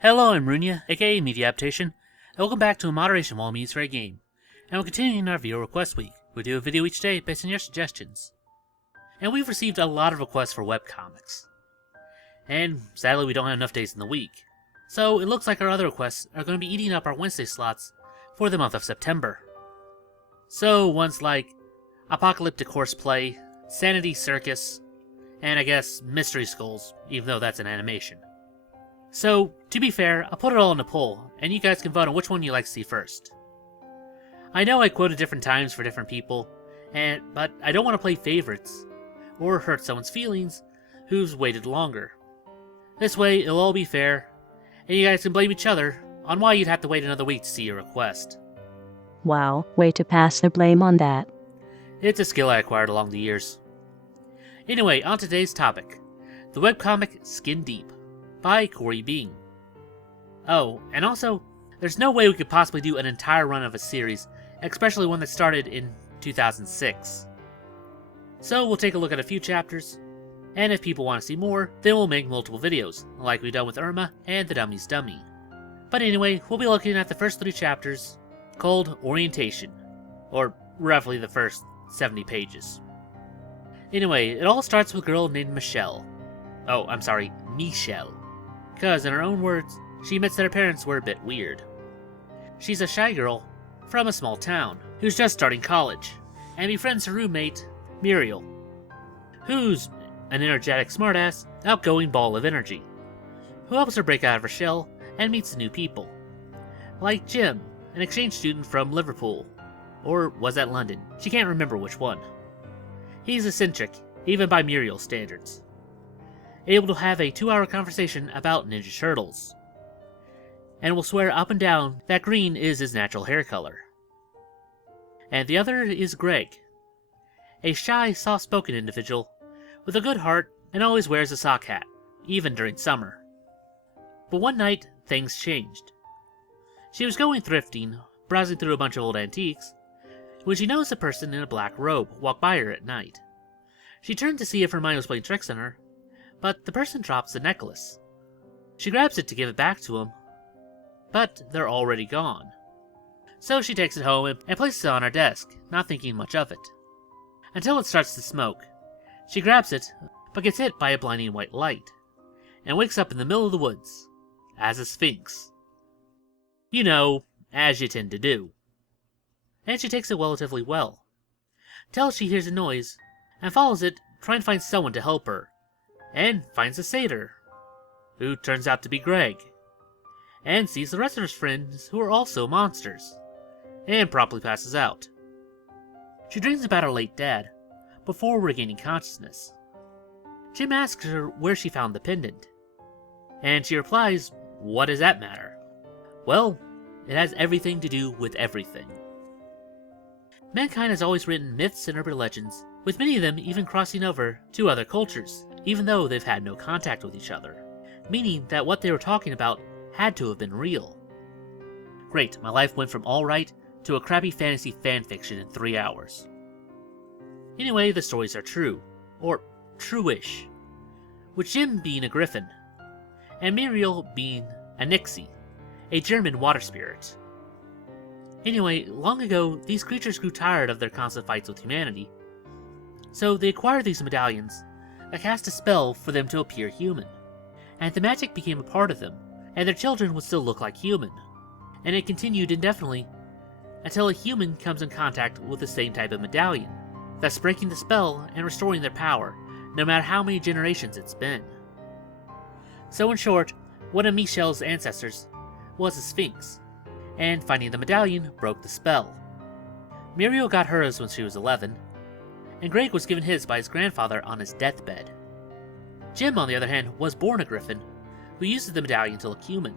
Hello, I'm Runia, aka Media Adaptation, and welcome back to a moderation while me for a game. And we're continuing our viewer request week. We do a video each day based on your suggestions. And we've received a lot of requests for webcomics. And sadly we don't have enough days in the week. So it looks like our other requests are going to be eating up our Wednesday slots for the month of September. So ones like Apocalyptic Horseplay, Sanity Circus, and I guess Mystery Skulls, even though that's an animation. So, to be fair, I'll put it all in a poll, and you guys can vote on which one you like to see first. I know I quoted different times for different people, but I don't want to play favorites, or hurt someone's feelings who's waited longer. This way, it'll all be fair, and you guys can blame each other on why you'd have to wait another week to see your request. Wow, way to pass the blame on that. It's a skill I acquired along the years. Anyway, on today's topic, the webcomic Skin Deep by Corey Bean. Oh, and also, there's no way we could possibly do an entire run of a series, especially one that started in 2006. So we'll take a look at a few chapters, and if people want to see more, then we'll make multiple videos, like we've done with Irma and the Dummy's Dummy. But anyway, we'll be looking at the first 3 chapters, called Orientation, or roughly the first 70 pages. Anyway, it all starts with a girl named Michelle. Oh, I'm sorry, Michelle. Because, in her own words, she admits that her parents were a bit weird. She's a shy girl from a small town who's just starting college, and befriends her roommate, Muriel, who's an energetic smartass, outgoing ball of energy, who helps her break out of her shell and meets new people. Like Jim, an exchange student from Liverpool, or was that London? She can't remember which one. He's eccentric, even by Muriel's standards. Able to have a 2-hour conversation about Ninja Turtles, and will swear up and down that green is his natural hair color. And the other is Greg, a shy, soft-spoken individual with a good heart and always wears a sock hat, even during summer. But one night, things changed. She was going thrifting, browsing through a bunch of old antiques, when she noticed a person in a black robe walk by her at night. She turned to see if Hermione was playing tricks on her, but the person drops the necklace. She grabs it to give it back to him, but they're already gone. So she takes it home and places it on her desk, not thinking much of it. Until it starts to smoke. She grabs it, but gets hit by a blinding white light, and wakes up in the middle of the woods, as a sphinx. You know, as you tend to do. And she takes it relatively well, till she hears a noise, and follows it, trying to find someone to help her, and finds a satyr, who turns out to be Greg, and sees the rest of his friends who are also monsters, and promptly passes out. She dreams about her late dad, before regaining consciousness. Jim asks her where she found the pendant, and she replies, "What does that matter?" Well, it has everything to do with everything. Mankind has always written myths and urban legends, with many of them even crossing over to other cultures, even though they've had no contact with each other, meaning that what they were talking about had to have been real. Great, my life went from alright to a crappy fantasy fanfiction in 3 hours. Anyway, the stories are true, or true-ish, with Jim being a griffin, and Muriel being a nixie, a German water spirit. Anyway, long ago, these creatures grew tired of their constant fights with humanity, so they acquired these medallions that cast a spell for them to appear human, and the magic became a part of them, and their children would still look like human, and it continued indefinitely until a human comes in contact with the same type of medallion, thus breaking the spell and restoring their power, no matter how many generations it's been. So in short, one of Michelle's ancestors was a sphinx, and finding the medallion broke the spell. Muriel got hers when she was 11, and Greg was given his by his grandfather on his deathbed. Jim, on the other hand, was born a griffin, who uses the medallion to look human,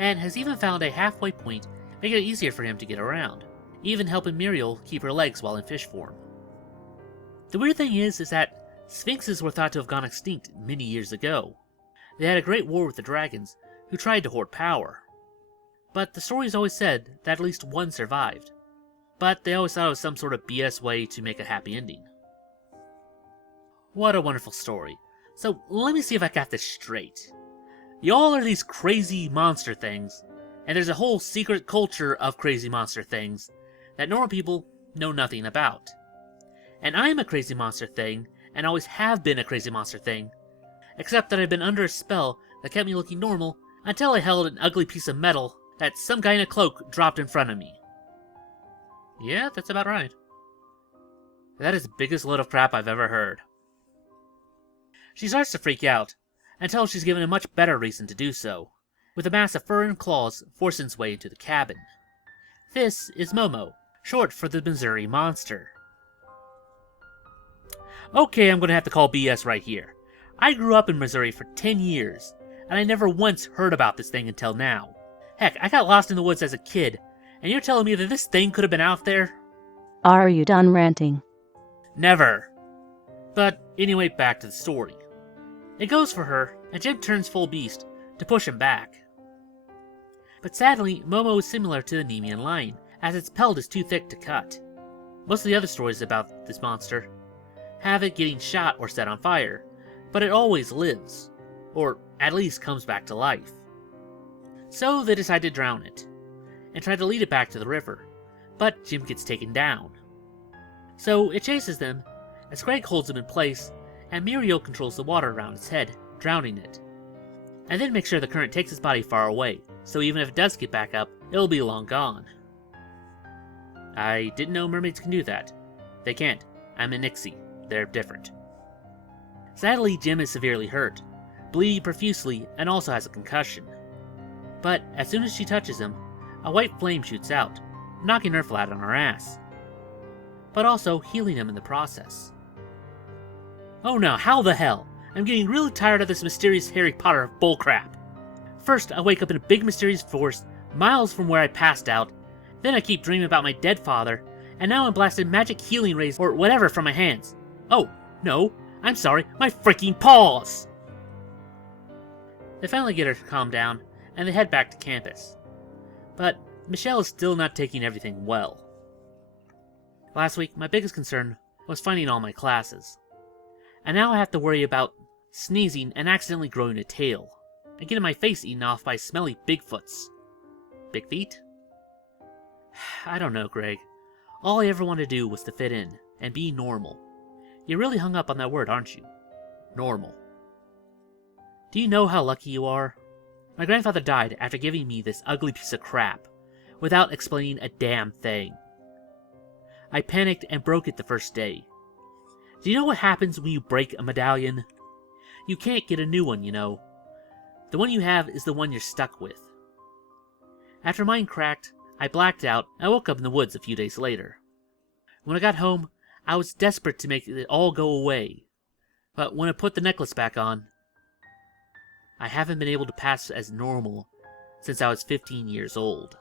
and has even found a halfway point making it easier for him to get around, even helping Muriel keep her legs while in fish form. The weird thing is that sphinxes were thought to have gone extinct many years ago. They had a great war with the dragons, who tried to hoard power. But the stories always said that at least one survived, but they always thought it was some sort of BS way to make a happy ending. What a wonderful story. So let me see if I got this straight. y'all are these crazy monster things, and there's a whole secret culture of crazy monster things that normal people know nothing about. And I'm a crazy monster thing, and always have been a crazy monster thing, except that I've been under a spell that kept me looking normal until I held an ugly piece of metal that some guy in a cloak dropped in front of me. Yeah, that's about right. That is the biggest load of crap I've ever heard. She starts to freak out, until she's given a much better reason to do so, with a mass of fur and claws forcing its way into the cabin. This is Momo, short for the Missouri Monster. Okay, I'm gonna have to call BS right here. I grew up in Missouri for 10 years, and I never once heard about this thing until now. Heck, I got lost in the woods as a kid, and you're telling me that this thing could have been out there? Are you done ranting? Never. But anyway, back to the story. It goes for her, and Jim turns full beast to push him back. But sadly, Momo is similar to the Nemean lion, as its pelt is too thick to cut. Most of the other stories about this monster have it getting shot or set on fire, but it always lives, or at least comes back to life. So they decide to drown it, and try to lead it back to the river, but Jim gets taken down. So it chases them, as Greg holds him in place, and Muriel controls the water around its head, drowning it. And then makes sure the current takes its body far away, so even if it does get back up, it'll be long gone. I didn't know mermaids can do that. They can't. I'm a Nixie. They're different. Sadly, Jim is severely hurt, bleeding profusely, and also has a concussion. But as soon as she touches him, a white flame shoots out, knocking her flat on her ass, but also healing him in the process. Oh no, how the hell? I'm getting really tired of this mysterious Harry Potter bullcrap. First, I wake up in a big mysterious forest, miles from where I passed out, then I keep dreaming about my dead father, and now I'm blasting magic healing rays or whatever from my hands. Oh, no, I'm sorry, my freaking paws! They finally get her to calm down, and they head back to campus. But Michelle is still not taking everything well. Last week, my biggest concern was finding all my classes. And now I have to worry about sneezing and accidentally growing a tail, and getting my face eaten off by smelly Bigfoots. Big feet? I don't know, Greg. All I ever wanted to do was to fit in, and be normal. You're really hung up on that word, aren't you? Normal. Do you know how lucky you are? My grandfather died after giving me this ugly piece of crap, without explaining a damn thing. I panicked and broke it the first day. Do you know what happens when you break a medallion? You can't get a new one, you know. The one you have is the one you're stuck with. After mine cracked, I blacked out and woke up in the woods a few days later. When I got home, I was desperate to make it all go away. But when I put the necklace back on, I haven't been able to pass as normal since I was 15 years old.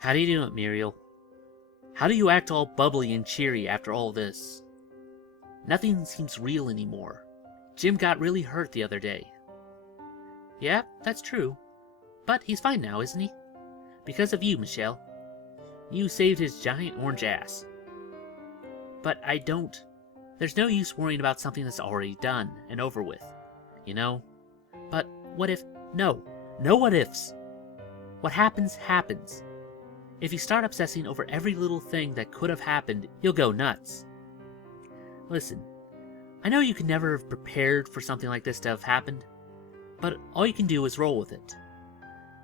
How do you do it, Muriel? How do you act all bubbly and cheery after all this? Nothing seems real anymore. Jim got really hurt the other day. Yeah, that's true. But he's fine now, isn't he? Because of you, Michelle. You saved his giant orange ass. But I don't. There's no use worrying about something that's already done and over with, you know? But what if? No what ifs. What happens, happens. If you start obsessing over every little thing that could have happened, you'll go nuts. Listen, I know you could never have prepared for something like this to have happened, but all you can do is roll with it.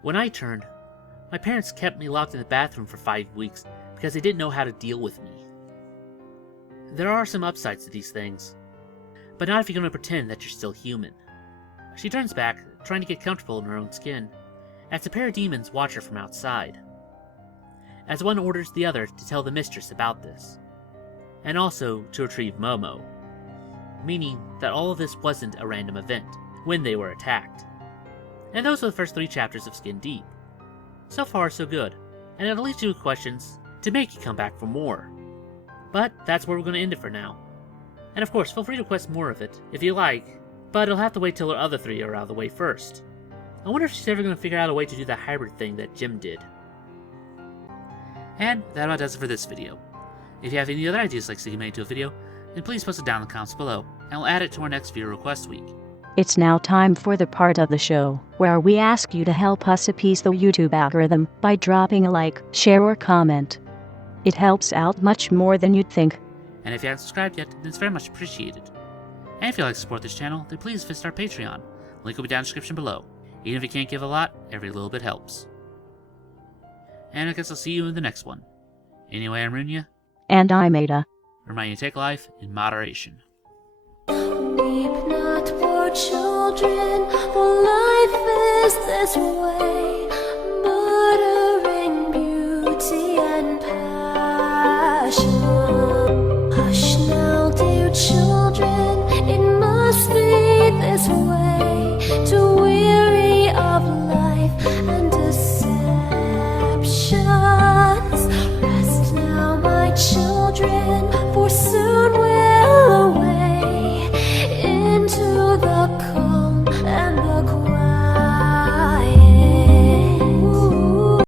When I turned, my parents kept me locked in the bathroom for 5 weeks because they didn't know how to deal with me. There are some upsides to these things, but not if you're going to pretend that you're still human. She turns back, trying to get comfortable in her own skin, as a pair of demons watch her from outside. As one orders the other to tell the mistress about this, and also to retrieve Momo, meaning that all of this wasn't a random event when they were attacked. And those are the first 3 chapters of Skin Deep. So far, so good, and it'll leave you with questions to make you come back for more. But that's where we're going to end it for now. And of course, feel free to request more of it if you like, but it'll have to wait till the other 3 are out of the way first. I wonder if she's ever going to figure out a way to do the hybrid thing that Jim did. And that about does it for this video. If you have any other ideas like seeing made into a video, then please post it down in the comments below, and we'll add it to our next video request week. It's now time for the part of the show where we ask you to help us appease the YouTube algorithm by dropping a like, share, or comment. It helps out much more than you'd think. And if you haven't subscribed yet, then it's very much appreciated. And if you'd like to support this channel, then please visit our Patreon. Link will be down in the description below. Even if you can't give a lot, every little bit helps. And I guess I'll see you in the next one. Anyway, I'm Runya. And I'm Ada. Remind you to take life in moderation. Weep not, poor children, for life is this way, murdering beauty and passion. Hush now, dear children, it must be this way.